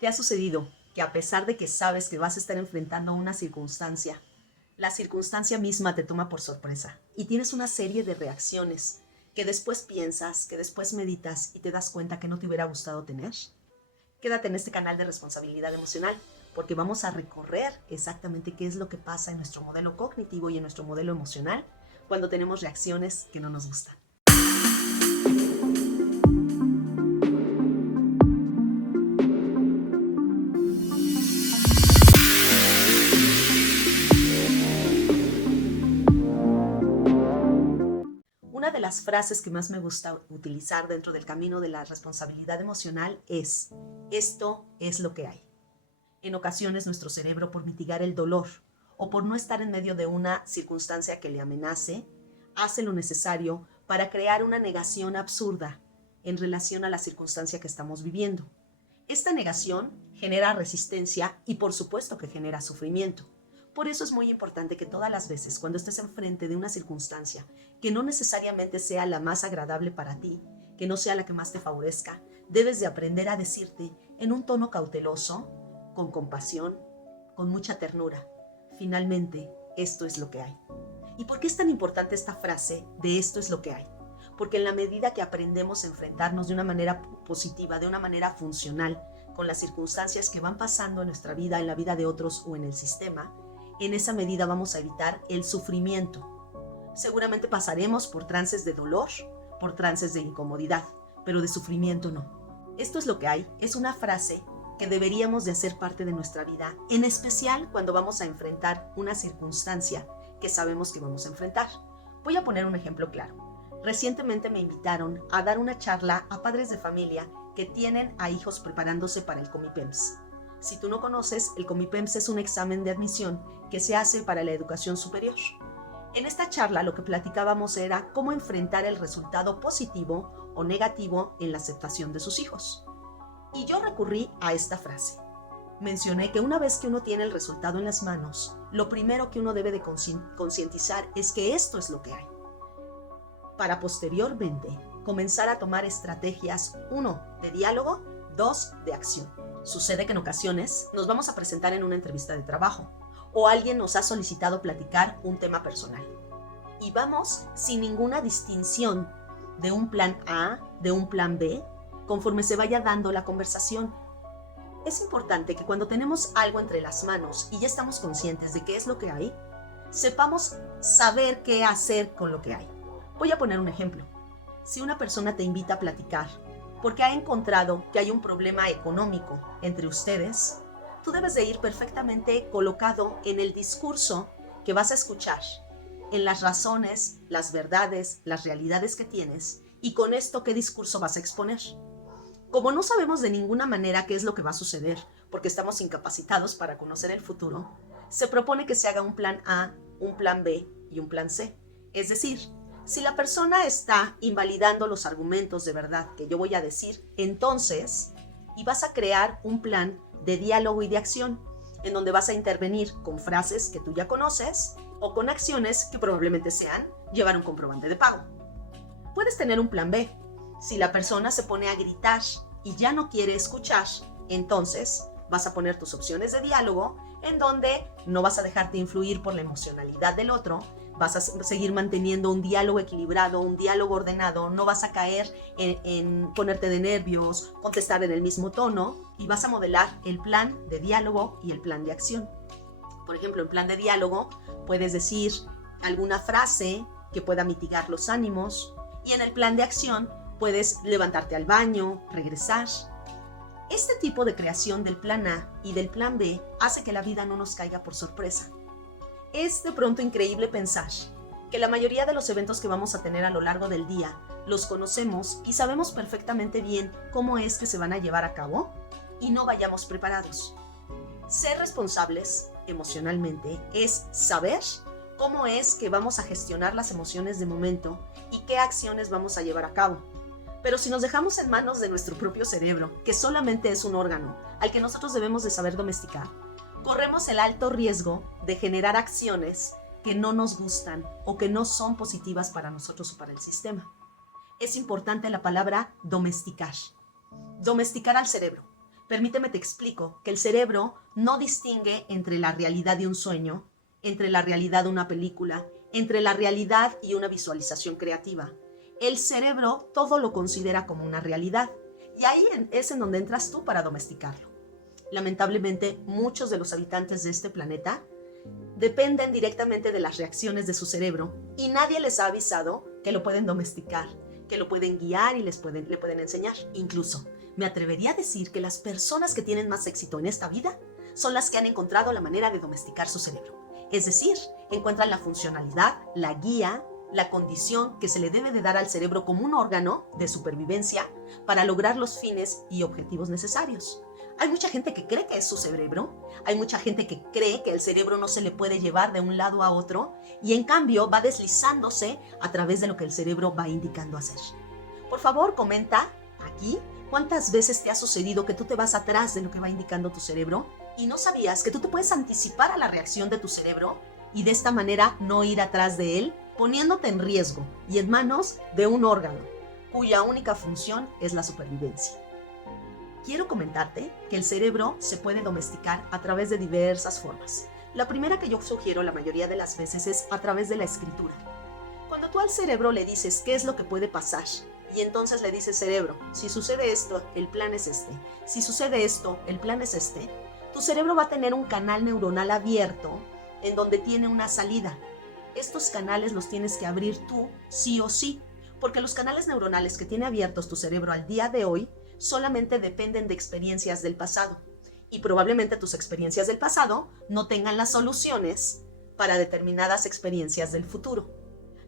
¿Te ha sucedido que a pesar de que sabes que vas a estar enfrentando una circunstancia, la circunstancia misma te toma por sorpresa y tienes una serie de reacciones que después piensas, que después meditas y te das cuenta que no te hubiera gustado tener? Quédate en este canal de responsabilidad emocional porque vamos a recorrer exactamente qué es lo que pasa en nuestro modelo cognitivo y en nuestro modelo emocional cuando tenemos reacciones que no nos gustan. Una de las frases que más me gusta utilizar dentro del camino de la responsabilidad emocional es: esto es lo que hay. En ocasiones nuestro cerebro, por mitigar el dolor o por no estar en medio de una circunstancia que le amenace, hace lo necesario para crear una negación absurda en relación a la circunstancia que estamos viviendo. Esta negación genera resistencia y por supuesto que genera sufrimiento. Por eso es muy importante que todas las veces cuando estés enfrente de una circunstancia que no necesariamente sea la más agradable para ti, que no sea la que más te favorezca, debes de aprender a decirte en un tono cauteloso, con compasión, con mucha ternura: finalmente, esto es lo que hay. ¿Y por qué es tan importante esta frase de esto es lo que hay? Porque en la medida que aprendemos a enfrentarnos de una manera positiva, de una manera funcional, con las circunstancias que van pasando en nuestra vida, en la vida de otros o en el sistema, en esa medida vamos a evitar el sufrimiento. Seguramente pasaremos por trances de dolor, por trances de incomodidad, pero de sufrimiento no. Esto es lo que hay, es una frase que deberíamos de hacer parte de nuestra vida, en especial cuando vamos a enfrentar una circunstancia que sabemos que vamos a enfrentar. Voy a poner un ejemplo claro. Recientemente me invitaron a dar una charla a padres de familia que tienen a hijos preparándose para el Comipems. Si tú no conoces, el Comipems es un examen de admisión que se hace para la educación superior. En esta charla lo que platicábamos era cómo enfrentar el resultado positivo o negativo en la aceptación de sus hijos. Y yo recurrí a esta frase. Mencioné que una vez que uno tiene el resultado en las manos, lo primero que uno debe de concientizar es que esto es lo que hay, para posteriormente comenzar a tomar estrategias: 1, de diálogo, 2, de acción. Sucede que en ocasiones nos vamos a presentar en una entrevista de trabajo o alguien nos ha solicitado platicar un tema personal y vamos sin ninguna distinción de un plan A, de un plan B, conforme se vaya dando la conversación. Es importante que cuando tenemos algo entre las manos y ya estamos conscientes de qué es lo que hay, sepamos saber qué hacer con lo que hay. Voy a poner un ejemplo. Si una persona te invita a platicar porque ha encontrado que hay un problema económico entre ustedes, tú debes de ir perfectamente colocado en el discurso que vas a escuchar, en las razones, las verdades, las realidades que tienes, y con esto qué discurso vas a exponer. Como no sabemos de ninguna manera qué es lo que va a suceder, porque estamos incapacitados para conocer el futuro, se propone que se haga un plan A, un plan B y un plan C. Es decir, si la persona está invalidando los argumentos de verdad que yo voy a decir, entonces, y vas a crear un plan de diálogo y de acción, en donde vas a intervenir con frases que tú ya conoces o con acciones que probablemente sean llevar un comprobante de pago. Puedes tener un plan B. Si la persona se pone a gritar y ya no quiere escuchar, entonces vas a poner tus opciones de diálogo en donde no vas a dejarte influir por la emocionalidad del otro, vas a seguir manteniendo un diálogo equilibrado, un diálogo ordenado, no vas a caer en ponerte de nervios, contestar en el mismo tono, y vas a modelar el plan de diálogo y el plan de acción. Por ejemplo, en plan de diálogo puedes decir alguna frase que pueda mitigar los ánimos, y en el plan de acción puedes levantarte al baño, regresar. Este tipo de creación del plan A y del plan B hace que la vida no nos caiga por sorpresa. Es de pronto increíble pensar que la mayoría de los eventos que vamos a tener a lo largo del día los conocemos y sabemos perfectamente bien cómo es que se van a llevar a cabo y no vayamos preparados. Ser responsables emocionalmente es saber cómo es que vamos a gestionar las emociones de momento y qué acciones vamos a llevar a cabo. Pero si nos dejamos en manos de nuestro propio cerebro, que solamente es un órgano al que nosotros debemos de saber domesticar, corremos el alto riesgo de generar acciones que no nos gustan o que no son positivas para nosotros o para el sistema. Es importante la palabra domesticar. Domesticar al cerebro. Permíteme te explico que el cerebro no distingue entre la realidad de un sueño, entre la realidad de una película, entre la realidad y una visualización creativa. El cerebro todo lo considera como una realidad y ahí es en donde entras tú para domesticarlo. Lamentablemente, muchos de los habitantes de este planeta dependen directamente de las reacciones de su cerebro y nadie les ha avisado que lo pueden domesticar, que lo pueden guiar y le pueden enseñar. Incluso, me atrevería a decir que las personas que tienen más éxito en esta vida son las que han encontrado la manera de domesticar su cerebro. Es decir, encuentran la funcionalidad, la guía, la condición que se le debe de dar al cerebro como un órgano de supervivencia para lograr los fines y objetivos necesarios. Hay mucha gente que cree que es su cerebro, hay mucha gente que cree que el cerebro no se le puede llevar de un lado a otro y en cambio va deslizándose a través de lo que el cerebro va indicando hacer. Por favor, comenta aquí cuántas veces te ha sucedido que tú te vas atrás de lo que va indicando tu cerebro y no sabías que tú te puedes anticipar a la reacción de tu cerebro y de esta manera no ir atrás de él, poniéndote en riesgo y en manos de un órgano cuya única función es la supervivencia. Quiero comentarte que el cerebro se puede domesticar a través de diversas formas. La primera que yo sugiero la mayoría de las veces es a través de la escritura. Cuando tú al cerebro le dices qué es lo que puede pasar, y entonces le dices, cerebro, si sucede esto, el plan es este. Si sucede esto, el plan es este. Tu cerebro va a tener un canal neuronal abierto en donde tiene una salida. Estos canales los tienes que abrir tú sí o sí, porque los canales neuronales que tiene abiertos tu cerebro al día de hoy solamente dependen de experiencias del pasado. Y probablemente tus experiencias del pasado no tengan las soluciones para determinadas experiencias del futuro.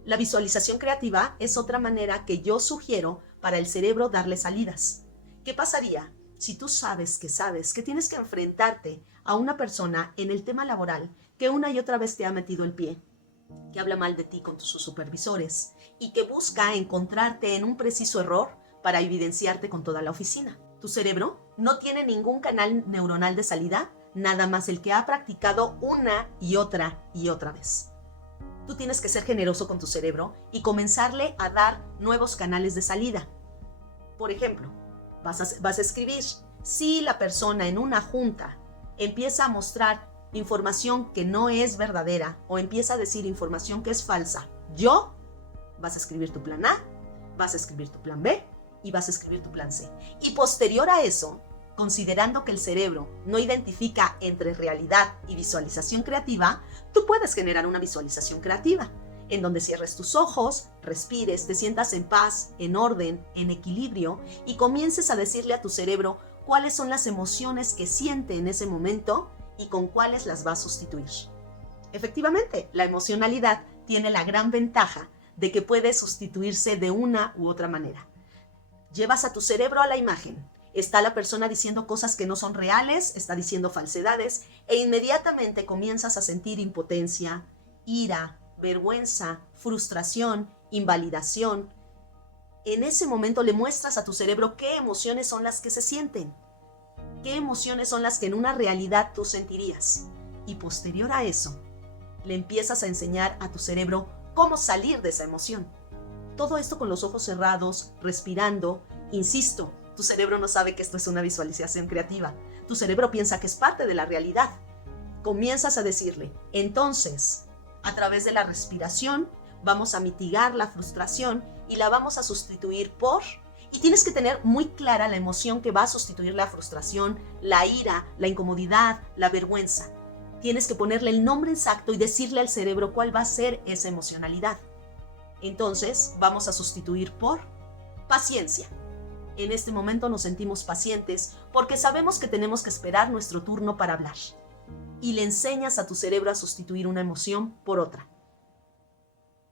La visualización creativa es otra manera que yo sugiero para el cerebro darle salidas. ¿Qué pasaría si tú sabes que tienes que enfrentarte a una persona en el tema laboral que una y otra vez te ha metido el pie, que habla mal de ti con sus supervisores y que busca encontrarte en un preciso error para evidenciarte con toda la oficina? Tu cerebro no tiene ningún canal neuronal de salida, nada más el que ha practicado una y otra vez. Tú tienes que ser generoso con tu cerebro y comenzarle a dar nuevos canales de salida. Por ejemplo, vas a escribir, si la persona en una junta empieza a mostrar información que no es verdadera o empieza a decir información que es falsa, vas a escribir tu plan A, vas a escribir tu plan B y vas a escribir tu plan C. Y posterior a eso, considerando que el cerebro no identifica entre realidad y visualización creativa, tú puedes generar una visualización creativa, en donde cierres tus ojos, respires, te sientas en paz, en orden, en equilibrio y comiences a decirle a tu cerebro cuáles son las emociones que siente en ese momento y con cuáles las va a sustituir. Efectivamente, la emocionalidad tiene la gran ventaja de que puede sustituirse de una u otra manera. Llevas a tu cerebro a la imagen. Está la persona diciendo cosas que no son reales, está diciendo falsedades, e inmediatamente comienzas a sentir impotencia, ira, vergüenza, frustración, invalidación. En ese momento le muestras a tu cerebro qué emociones son las que se sienten, qué emociones son las que en una realidad tú sentirías. Y posterior a eso, le empiezas a enseñar a tu cerebro cómo salir de esa emoción. Todo esto con los ojos cerrados, respirando. Insisto, tu cerebro no sabe que esto es una visualización creativa. Tu cerebro piensa que es parte de la realidad. Comienzas a decirle, entonces, a través de la respiración, vamos a mitigar la frustración y la vamos a sustituir por... Y tienes que tener muy clara la emoción que va a sustituir la frustración, la ira, la incomodidad, la vergüenza. Tienes que ponerle el nombre exacto y decirle al cerebro cuál va a ser esa emocionalidad. Entonces, vamos a sustituir por paciencia. En este momento nos sentimos pacientes porque sabemos que tenemos que esperar nuestro turno para hablar. Y le enseñas a tu cerebro a sustituir una emoción por otra.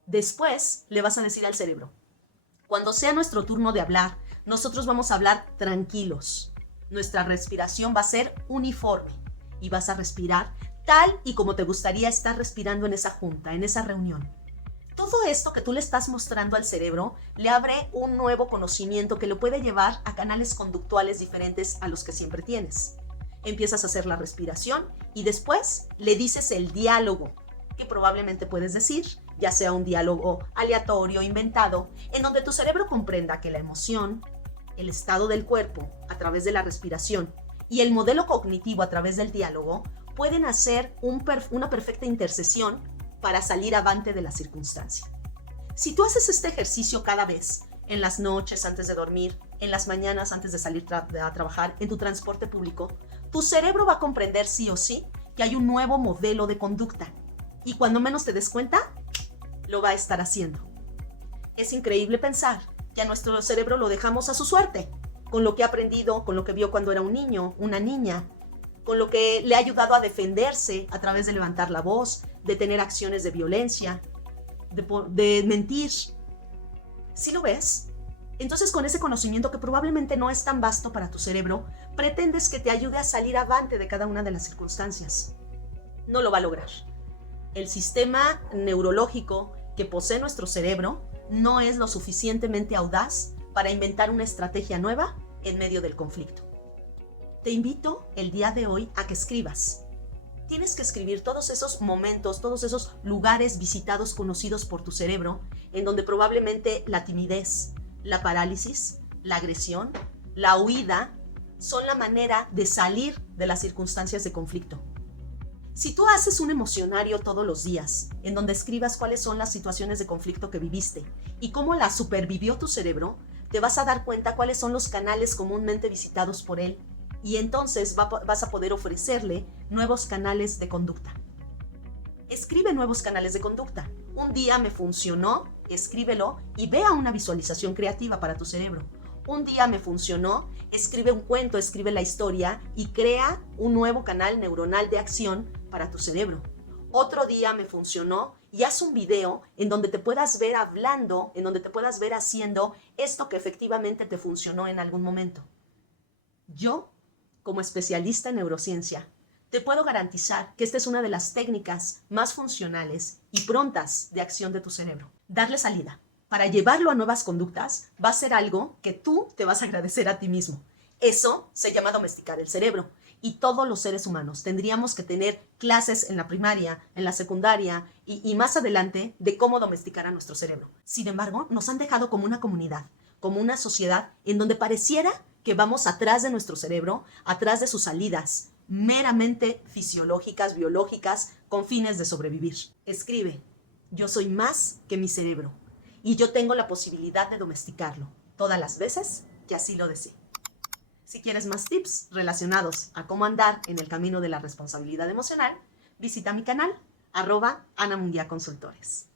Después le vas a decir al cerebro, cuando sea nuestro turno de hablar, nosotros vamos a hablar tranquilos. Nuestra respiración va a ser uniforme y vas a respirar tal y como te gustaría estar respirando en esa junta, en esa reunión. Todo esto que tú le estás mostrando al cerebro le abre un nuevo conocimiento que lo puede llevar a canales conductuales diferentes a los que siempre tienes. Empiezas a hacer la respiración y después le dices el diálogo que probablemente puedes decir, ya sea un diálogo aleatorio, inventado, en donde tu cerebro comprenda que la emoción, el estado del cuerpo a través de la respiración y el modelo cognitivo a través del diálogo pueden hacer una perfecta intercesión para salir avante de la circunstancia. Si tú haces este ejercicio cada vez, en las noches antes de dormir, en las mañanas antes de salir a trabajar, en tu transporte público, tu cerebro va a comprender sí o sí que hay un nuevo modelo de conducta. Y cuando menos te des cuenta, lo va a estar haciendo. Es increíble pensar que a nuestro cerebro lo dejamos a su suerte, con lo que ha aprendido, con lo que vio cuando era un niño, una niña, con lo que le ha ayudado a defenderse a través de levantar la voz, de tener acciones de violencia, de mentir. ¿Sí lo ves? Entonces, con ese conocimiento que probablemente no es tan vasto para tu cerebro, pretendes que te ayude a salir avante de cada una de las circunstancias. No lo va a lograr. El sistema neurológico que posee nuestro cerebro no es lo suficientemente audaz para inventar una estrategia nueva en medio del conflicto. Te invito el día de hoy a que escribas. Tienes que escribir todos esos momentos, todos esos lugares visitados, conocidos por tu cerebro, en donde probablemente la timidez, la parálisis, la agresión, la huida, son la manera de salir de las circunstancias de conflicto. Si tú haces un emocionario todos los días, en donde escribas cuáles son las situaciones de conflicto que viviste y cómo las supervivió tu cerebro, te vas a dar cuenta cuáles son los canales comúnmente visitados por él, y entonces vas a poder ofrecerle nuevos canales de conducta. Escribe nuevos canales de conducta. Un día me funcionó, escríbelo y vea una visualización creativa para tu cerebro. Un día me funcionó, escribe un cuento, escribe la historia y crea un nuevo canal neuronal de acción para tu cerebro. Otro día me funcionó y haz un video en donde te puedas ver hablando, en donde te puedas ver haciendo esto que efectivamente te funcionó en algún momento. Yo, como especialista en neurociencia, te puedo garantizar que esta es una de las técnicas más funcionales y prontas de acción de tu cerebro. Darle salida para llevarlo a nuevas conductas va a ser algo que tú te vas a agradecer a ti mismo. Eso se llama domesticar el cerebro. Y todos los seres humanos tendríamos que tener clases en la primaria, en la secundaria y más adelante de cómo domesticar a nuestro cerebro. Sin embargo, nos han dejado como una comunidad, como una sociedad en donde pareciera que vamos atrás de nuestro cerebro, atrás de sus salidas meramente fisiológicas, biológicas, con fines de sobrevivir. Escribe: yo soy más que mi cerebro y yo tengo la posibilidad de domesticarlo todas las veces que así lo desee. Si quieres más tips relacionados a cómo andar en el camino de la responsabilidad emocional, visita mi canal @AnaMunguiaConsultores.